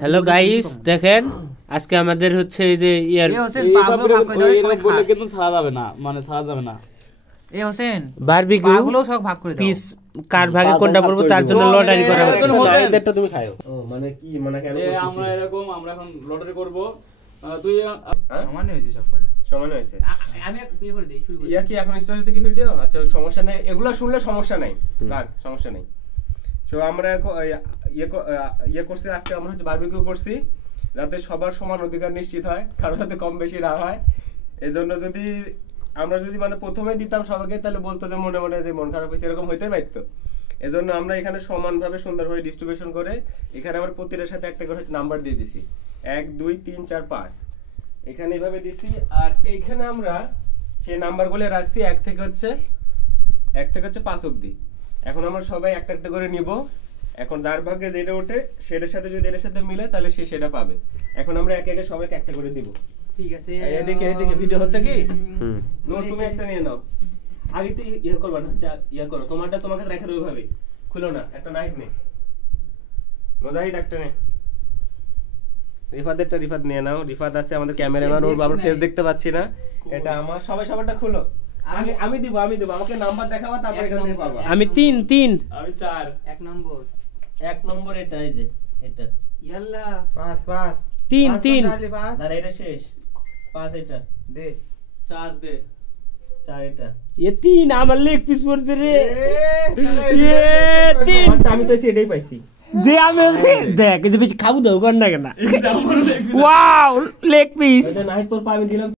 Hello guys, দেখেন আজকে আমাদের হচ্ছে এই যে ইয়ার কিন্তু ছাড়া যাবে না, মানে ছাড়া যাবে না। এ হোসেন বারবিকিউ পাগুলো সব ভাগ করে দাও। পিস কার ভাগে কোনটা পড়বে তার জন্য লটারি করা হচ্ছে। এদেরটা তুমি খাও। ও মানে কি, মানে কেন যে আমরা এরকম আমরা এখন লটারি করব। তুই সমান হয়েছে সব কটা। সমান হয়েছে। আমি এক বিয়ে করে দেই, শুরু করি। ইয়া কি এখন স্টোরি থেকে ভিডিও? আচ্ছা সমস্যা নাই, এগুলা শুনলে সমস্যা নাই, রাখ সমস্যা নাই। সো আমরা ইয়ে করছি, আজকে আমরা হচ্ছে বারবিকিউ করছি যাতে সবার সমান অধিকার নিশ্চিত হয়, কারো যাতে কম বেশি না হয়। এজন্য যদি আমরা যদি মানে প্রথমে দিতাম সবাইকে, তাহলে বলতো যে মনে মনে যে মন খারাপ হয়েছে, এরকম হইতে পারতো। এজন্য আমরা এখানে সমানভাবে সুন্দরভাবে ডিস্ট্রিবিউশন করে এখানে আমরা প্রতিটার সাথে একটা করে হচ্ছে নাম্বার দিয়ে দিছি, 1 2 3 4 5 এখানে এইভাবে দিছি। আর এইখানে আমরা সেই নাম্বারগুলো রাখছি 1 থেকে হচ্ছে 5 অবধি। এখন আমরা সবাই একটা একটা করে নিব। এখন যার ভাগ্যে যেটা ওঠে সেটার সাথে যদি এর সাথে মিলে তাহলে সে সেটা পাবে। এখন আমরা একে একে সবাইকে একটা করে দিব। ঠিক আছে, এদিকে ভিডিও হচ্ছে কি? নোট তুমি একটা নিয়ে নাও। আগে তো ইয়ে করবা না, ইয়ে করো, তোমারটা তোমাকে রেখে দেবো ভাবে, খুলো না। একটা নাইট নে, মোজাহিদ একটা নে, রিফাতেরটা রিফাত নিয়ে নাও। রিফাত আছে আমাদের ক্যামেরাম্যান, ওর বাবার ফেস দেখতে পাচ্ছি না। এটা আমার, সবাই সবারটা খুলো। আমি দিব আমাকে নাম্বার দেখাবা, তারপর এখান থেকে পারবা। আমি 3 আমি 4 এক নম্বর 1 নম্বর এটা, এই যে এটা ইয়াল্লা 5 3 দাঁড়া, এটা শেষ। 5 এটা দে 4 দে, 4 এটা এ 3 আমার লেগ পিস পড়ছে রে। এ 3 আমি তো এটাই পাইছি। যে আমি দেখ এই যে বেশি খাবো দাও কর না কেন। Wow leg piece. এটা নাইট তোর পা আমি দিলাম।